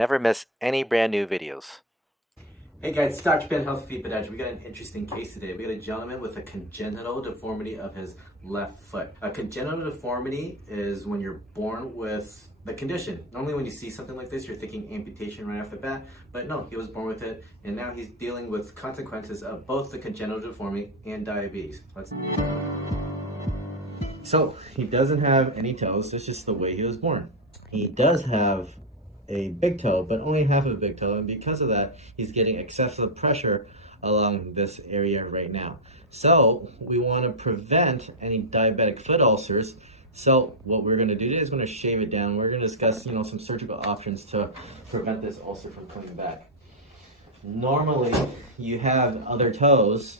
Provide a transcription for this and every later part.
Never miss any brand new videos. Hey guys, it's Dr. Ben, Healthy Feet Podiatry. We got an interesting case today. We got a gentleman with a congenital deformity of his left foot. A congenital deformity is when you're born with the condition. Normally when you see something like this, you're thinking amputation right off the bat, but no, he was born with it, and now he's dealing with consequences of both the congenital deformity and diabetes. So, he doesn't have any toes. That's just the way he was born. He does have a big toe, but only half of a big toe, and because of that, he's getting excessive pressure along this area right now. So we want to prevent any diabetic foot ulcers. So what we're going to do today is going to shave it down. We're going to discuss, some surgical options to prevent this ulcer from coming back. Normally, you have other toes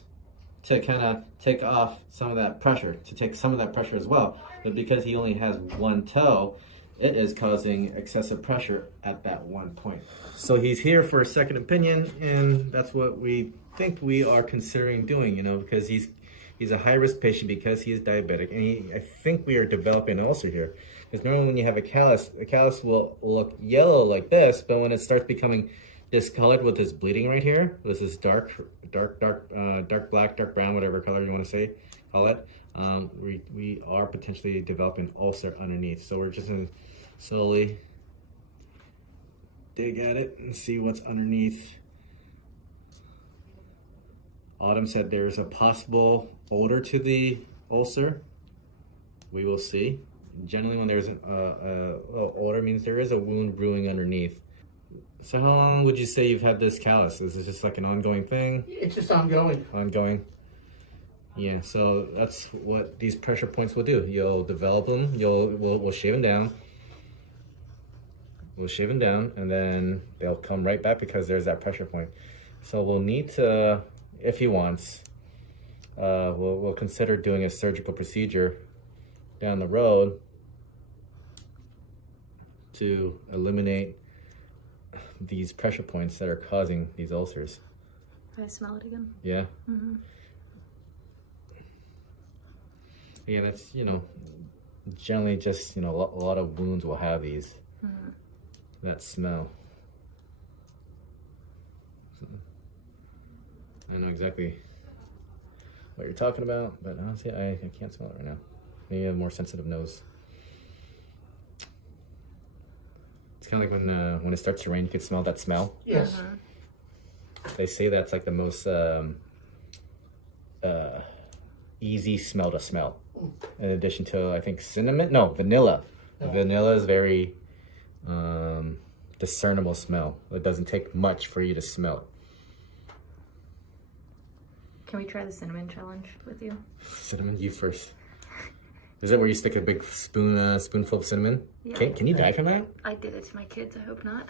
to kind of take off some of that pressure, to take some of that pressure as well. But because he only has one toe, it is causing excessive pressure at that one point. So he's here for a second opinion, and that's what we think we are considering doing, because he's a high-risk patient because he is diabetic, and I think we are developing an ulcer here. Because normally when you have a callus will look yellow like this, but when it starts becoming discolored with this bleeding right here, this is dark black, dark brown, whatever color you want to call it, we are potentially developing an ulcer underneath. So we're just going to slowly dig at it and see what's underneath. Autumn said there's a possible odor to the ulcer. We will see. Generally when there's a odor, means there is a wound brewing underneath. So how long would you say you've had this callus? Is this just like an ongoing thing? It's just ongoing. Ongoing. Yeah, so that's what these pressure points will do. You'll develop them, we'll shave them down. We'll shave them down, and then they'll come right back because there's that pressure point. So we'll need to, if he wants, we'll consider doing a surgical procedure down the road to eliminate these pressure points that are causing these ulcers. Can I smell it again? Yeah. Mm-hmm. Yeah, that's, generally just, a lot of wounds will have these, that smell. I know exactly what you're talking about, but honestly, I can't smell it right now. Maybe you have a more sensitive nose. It's kind of like when it starts to rain, you can smell that smell. Yes. They say that's like the most easy smell to smell. In addition to, I think, vanilla. Oh. Vanilla is very discernible smell. It doesn't take much for you to smell. Can we try the cinnamon challenge with you? Cinnamon, you first. Is that where you stick a big spoonful of cinnamon? Yeah. Can you die from that? I did it to my kids. I hope not.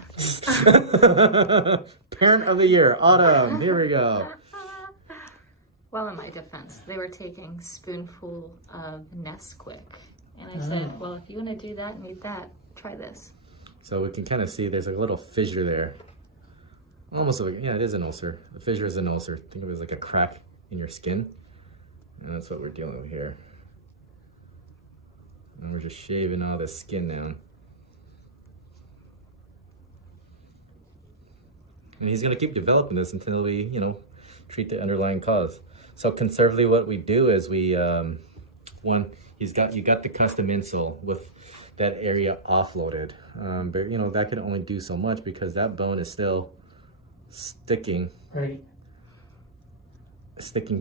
Parent of the year, Autumn. Here we go. Well, in my defense, they were taking spoonful of Nesquik. And I said, well, if you want to do that and eat that, try this. So we can kind of see there's a little fissure there. Almost like, yeah, it is an ulcer. The fissure is an ulcer. Think of it as like a crack in your skin. And that's what we're dealing with here. And we're just shaving all this skin down. And he's going to keep developing this until we, treat the underlying cause. So conservatively, what we do is we, you got the custom insole with that area offloaded. But that can only do so much because that bone is still sticking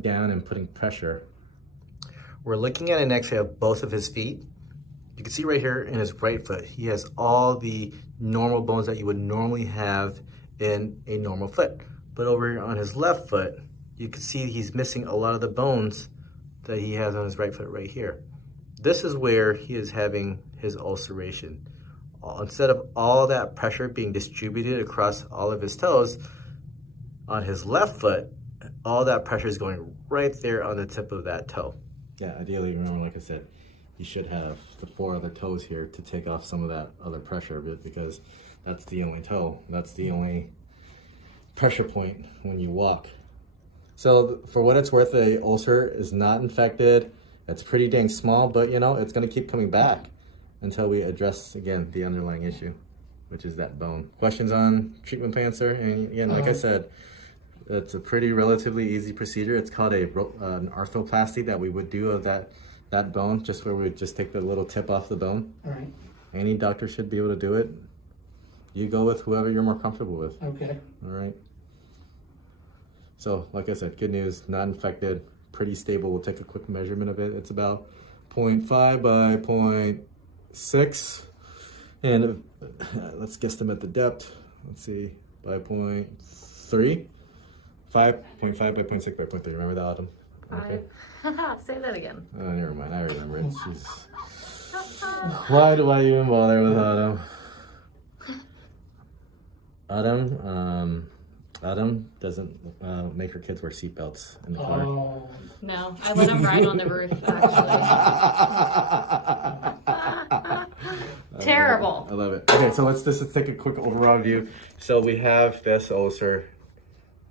down and putting pressure. We're looking at an X-ray of both of his feet. You can see right here in his right foot, he has all the normal bones that you would normally have in a normal foot. But over on his left foot, you can see he's missing a lot of the bones that he has on his right foot right here. This is where he is having his ulceration. Instead of all that pressure being distributed across all of his toes, on his left foot, all that pressure is going right there on the tip of that toe. Yeah, ideally, remember, like I said, you should have the 4 other toes here to take off some of that other pressure, because that's the only toe. That's the only pressure point when you walk. So for what it's worth, the ulcer is not infected. It's pretty dang small, but it's going to keep coming back until we address, again, the underlying issue. which is that bone. Questions on treatment plan, sir? And again, like I said, it's a pretty relatively easy procedure. It's called an arthroplasty that we would do of that bone, just where we would just take the little tip off the bone. All right. Any doctor should be able to do it. You go with whoever you're more comfortable with. Okay. All right. So, like I said, good news, not infected, pretty stable. We'll take a quick measurement of it. It's about 0.5 by 0.6. And let's guesstimate the depth. Let's see, by 0.3. 5.5 by 0.6 by 0.3. Remember that, Autumn? Okay. Say that again. Oh, never mind. I remember it. Jeez. Why do I even bother with Autumn? Autumn doesn't make her kids wear seatbelts in the car. Oh. No, I let him ride on the roof, actually. Terrible. I love it. Okay, so let's just take a quick overall view. So we have this ulcer,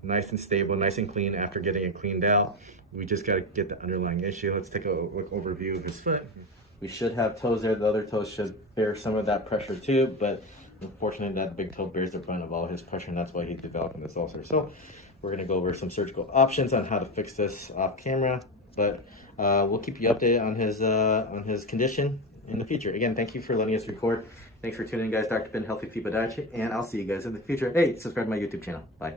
nice and stable, nice and clean after getting it cleaned out. We just got to get the underlying issue. Let's take a quick overview of his foot. We should have toes there. The other toes should bear some of that pressure too, but unfortunately that big toe bears the brunt of all his pressure, and that's why he's developing this ulcer. So we're going to go over some surgical options on how to fix this off camera, but we'll keep you updated on his condition in the future. Again, thank you for letting us record. Thanks for tuning in, guys. Dr. Ben, Healthy Feet Podiatry, and I'll see you guys in the future. Hey, subscribe to my YouTube channel. Bye.